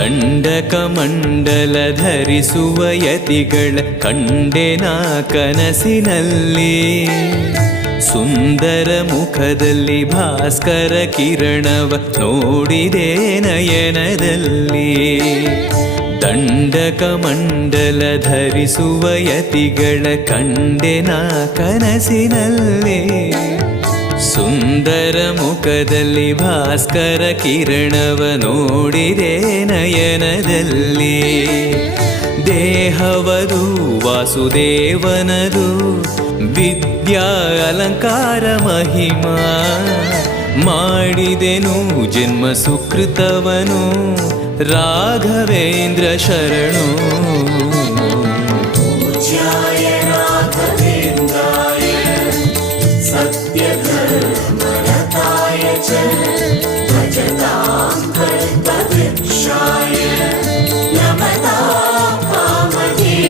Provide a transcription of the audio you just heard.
ದಂಡಕಮಂಡಲ ಧರಿಸುವ ಯತಿಗಳ ಕಂಡೆನ ಕನಸಿನಲ್ಲಿ. ಸುಂದರ ಮುಖದಲ್ಲಿ ಭಾಸ್ಕರ ಕಿರಣವ ನೋಡಿದೆ ನಯನದಲ್ಲಿ. ದಂಡಕಮಂಡಲ ಧರಿಸುವ ಯತಿಗಳ ಕಂಡೆನ ಕನಸಿನಲ್ಲಿ. ಸುಂದರ ಮುಖದಲ್ಲಿ ಭಾಸ್ಕರ ಕಿರಣವ ನೋಡಿದೆ ನಯನದಲ್ಲಿ. ದೇಹವದು ವಾಸುದೇವನದು ವಿದ್ಯಾ ಅಲಂಕಾರ ಮಹಿಮಾ. ಮಾಡಿದೆನು ಜನ್ಮ ಸುಕೃತವನು ರಾಘವೇಂದ್ರ ಶರಣು. ಪೂಜ್ಯಾಯ ರಾಘವೇಂದ್ರಾಯ ಸತ್ಯಧರ್ಮರತಾಯ ಚ